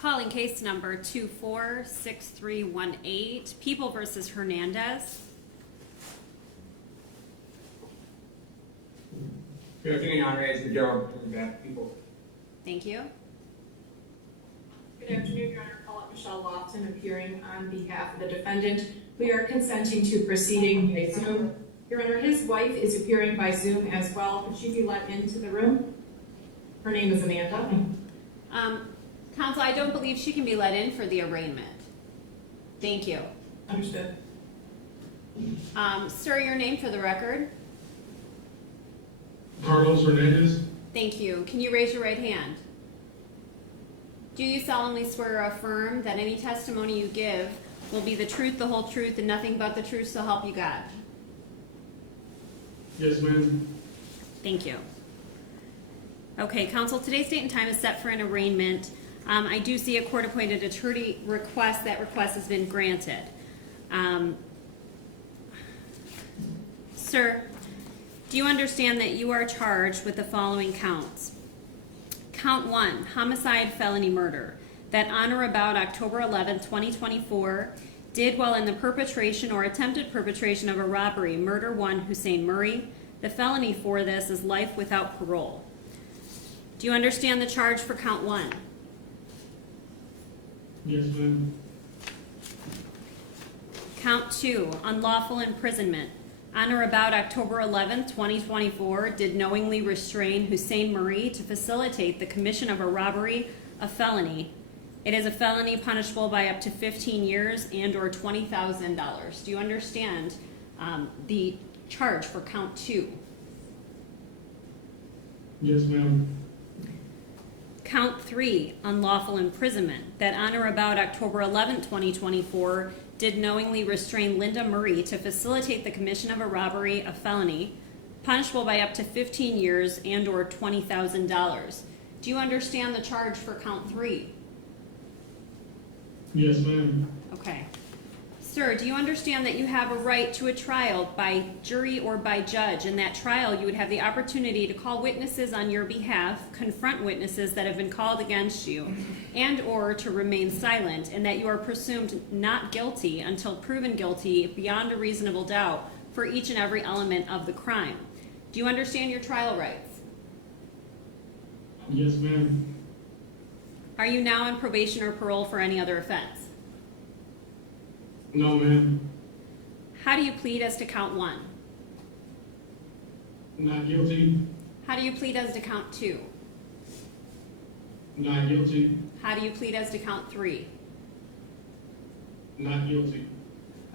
Calling case number 246318, People versus Hernandez. Good afternoon, Your Honor. It's Miguel from the back, People. Thank you. Good afternoon, Your Honor. Paulette Michelle Lofton appearing on behalf of the defendant. We are consenting to proceeding by Zoom. Your Honor, his wife is appearing by Zoom as well. Could she be let into the room? Her name is Amanda. Counsel, I don't believe she can be let in for the arraignment. Thank you. Understood. Sir, your name for the record? Carlos Hernandez. Thank you. Can you raise your right hand? Do you solemnly swear or affirm that any testimony you give will be the truth, the whole truth, and nothing but the truth, so help you God? Yes, ma'am. Thank you. Okay, counsel, today's date and time is set for an arraignment. I do see a court-appointed attorney request. That request has been granted. Sir, do you understand that you are charged with the following counts? Count 1, homicide, felony murder, that on or about October 11, 2024, did while in the perpetration or attempted perpetration of a robbery, murder 1 Hussein Murray. The felony for this is life without parole. Do you understand the charge for count 1? Yes, ma'am. Count 2, unlawful imprisonment. On or about October 11, 2024, did knowingly restrain Hussein Murray to facilitate the commission of a robbery, a felony. It is a felony punishable by up to 15 years and or $20,000. Do you understand the charge for count 2? Yes, ma'am. Count 3, unlawful imprisonment, that on or about October 11, 2024, did knowingly restrain Linda Murray to facilitate the commission of a robbery, a felony, punishable by up to 15 years and or $20,000. Do you understand the charge for count 3? Yes, ma'am. Okay. Sir, do you understand that you have a right to a trial by jury or by judge? In that trial, you would have the opportunity to call witnesses on your behalf, confront witnesses that have been called against you, and or to remain silent, and that you are presumed not guilty until proven guilty beyond a reasonable doubt for each and every element of the crime. Do you understand your trial rights? Yes, ma'am. Are you now on probation or parole for any other offense? No, ma'am. How do you plead as to count 1? Not guilty. How do you plead as to count 2? Not guilty. How do you plead as to count 3? Not guilty.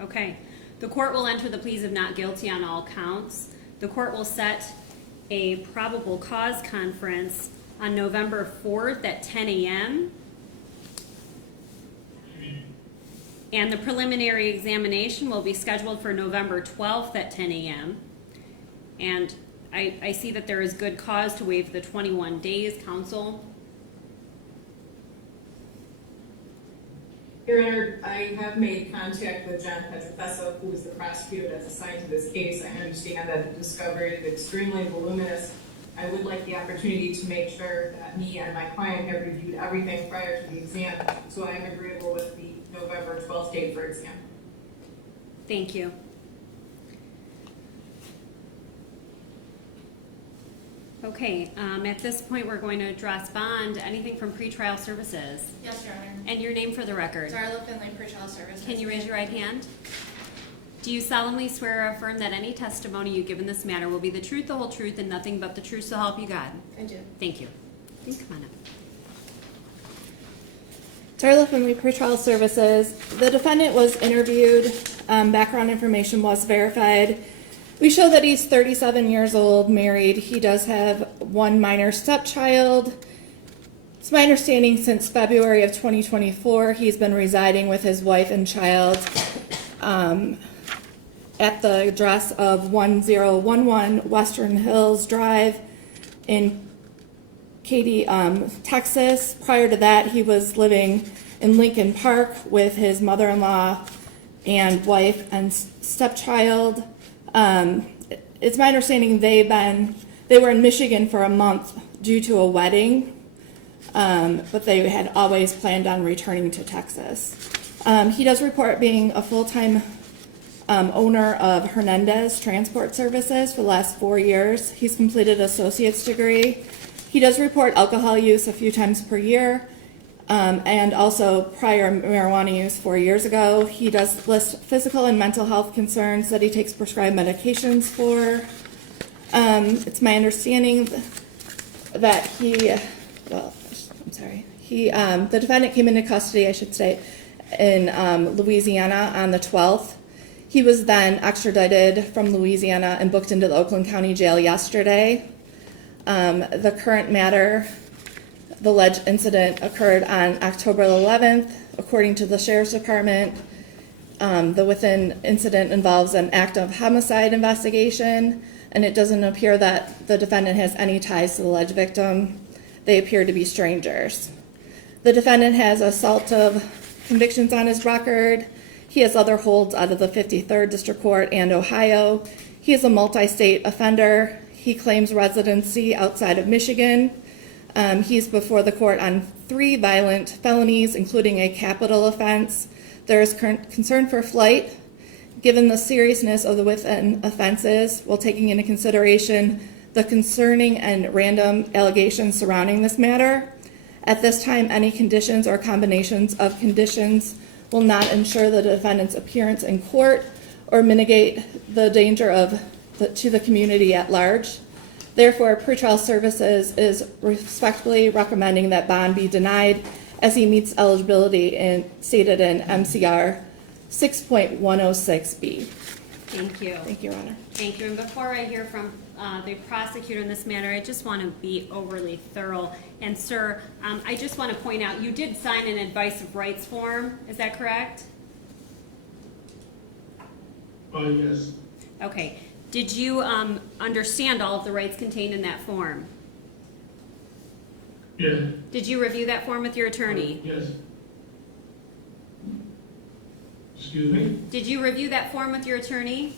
Okay. The court will enter the pleas of not guilty on all counts. The court will set a probable cause conference on November 4th at 10 a.m. And the preliminary examination will be scheduled for November 12th at 10 a.m. And I see that there is good cause to waive the 21 days, counsel. Your Honor, I have made contact with John Petrofesso, who is the prosecutor that's assigned to this case. I understand that the discovery is extremely voluminous. I would like the opportunity to make sure that me and my client have reviewed everything prior to the exam, so I am agreeable with the November 12th date for exam. Thank you. Okay, at this point we're going to address bond. Anything from pretrial services? Yes, Your Honor. And your name for the record? Darla Finley, Pretrial Services. Can you raise your right hand? Do you solemnly swear or affirm that any testimony you give in this matter will be the truth, the whole truth, and nothing but the truth, so help you God? I do. Thank you. Please come on up. Darla Finley, Pretrial Services. The defendant was interviewed. Background information was verified. We show that he's 37 years old, married. He does have one minor stepchild. It's my understanding since February of 2024, he's been residing with his wife and child at the address of 1011 Western Hills Drive in Katy, Texas. Prior to that, he was living in Lincoln Park with his mother-in-law and wife and stepchild. It's my understanding they were in Michigan for a month due to a wedding. but they had always planned on returning to Texas. He does report being a full-time owner of Hernandez Transport Services for the last 4 years. He's completed an associate's degree. He does report alcohol use a few times per year, and also prior marijuana use 4 years ago. He does list physical and mental health concerns that he takes prescribed medications for. It's my understanding that the defendant came into custody, I should say, in Louisiana on the 12th. He was then extradited from Louisiana and booked into the Oakland County Jail yesterday. The current matter, the alleged incident, occurred on October 11th. According to the Sheriff's Department, the within incident involves an act of homicide investigation, and it doesn't appear that the defendant has any ties to the alleged victim. They appear to be strangers. The defendant has assaultive convictions on his record. He has other holds out of the 53rd District Court and Ohio. He is a multi-state offender. He claims residency outside of Michigan. He's before the court on 3 violent felonies, including a capital offense. There is concern for flight. Given the seriousness of the within offenses, while taking into consideration the concerning and random allegations surrounding this matter, at this time, any conditions or combinations of conditions will not ensure the defendant's appearance in court or mitigate the danger to the community at large. Therefore, pretrial services is respectfully recommending that bond be denied as he meets eligibility stated in MCR 6.106B. Thank you. Thank you, Your Honor. Thank you. And before I hear from the prosecutor in this matter, I just want to be overly thorough. And sir, I just want to point out, you did sign an advice of rights form. Is that correct? Yes. Okay. Did you understand all of the rights contained in that form? Yeah. Did you review that form with your attorney? Yes. Excuse me? Did you review that form with your attorney?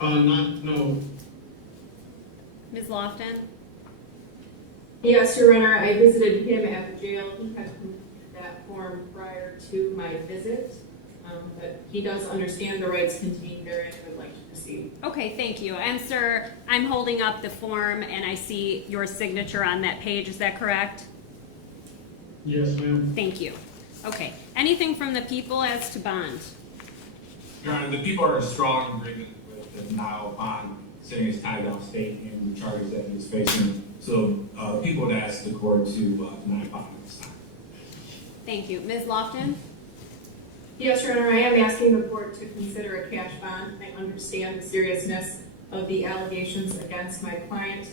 No. Ms. Lofton? Yes, Your Honor, I visited him at the jail. He had completed that form prior to my visit, but he does understand the rights contained therein and would like to proceed. Okay, thank you. And sir, I'm holding up the form and I see your signature on that page. Is that correct? Yes, ma'am. Thank you. Okay. Anything from the people as to bond? Your Honor, the people are in strong agreement with the denial of bond, saying it's tied down state and the charges that he's facing. So people would ask the court to deny bond at this time. Thank you. Ms. Lofton? Yes, Your Honor, I am asking the court to consider a cash bond. I understand the seriousness of the allegations against my client.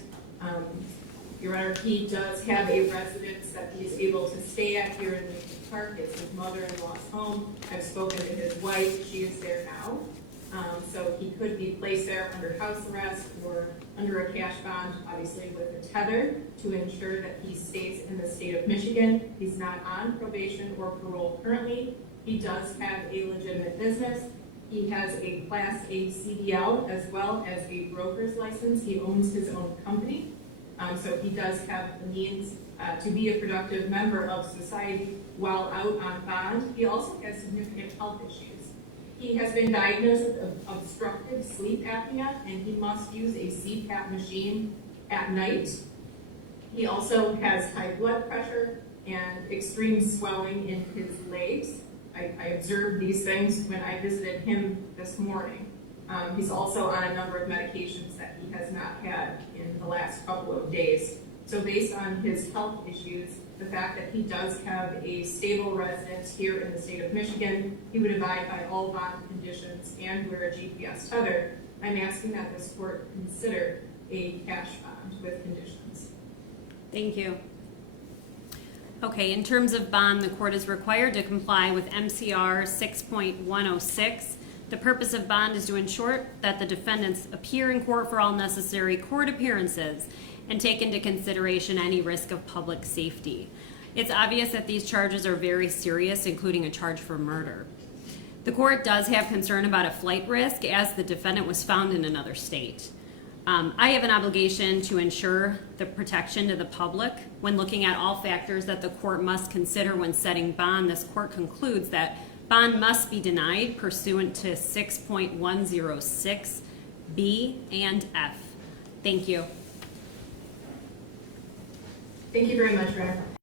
Your Honor, he does have a residence that he is able to stay at here in Lincoln Park. It's his mother-in-law's home. I've spoken to his wife. She is there now. So he could be placed there under house arrest or under a cash bond, obviously with a tether, to ensure that he stays in the state of Michigan. He's not on probation or parole currently. He does have a legitimate business. He has a Class A CDL as well as a broker's license. He owns his own company. So he does have the means to be a productive member of society while out on bond. He also has significant health issues. He has been diagnosed with obstructive sleep apnea, and he must use a CPAP machine at night. He also has high blood pressure and extreme swelling in his legs. I observed these things when I visited him this morning. He's also on a number of medications that he has not had in the last couple of days. So based on his health issues, the fact that he does have a stable residence here in the state of Michigan, he would abide by all bond conditions and wear a GPS tether. I'm asking that this court consider a cash bond with conditions. Thank you. Okay, in terms of bond, the court is required to comply with MCR 6.106. The purpose of bond is to ensure that the defendants appear in court for all necessary court appearances and take into consideration any risk of public safety. It's obvious that these charges are very serious, including a charge for murder. The court does have concern about a flight risk as the defendant was found in another state. I have an obligation to ensure the protection to the public. When looking at all factors that the court must consider when setting bond, this court concludes that bond must be denied pursuant to 6.106 B and F. Thank you. Thank you very much, Jennifer.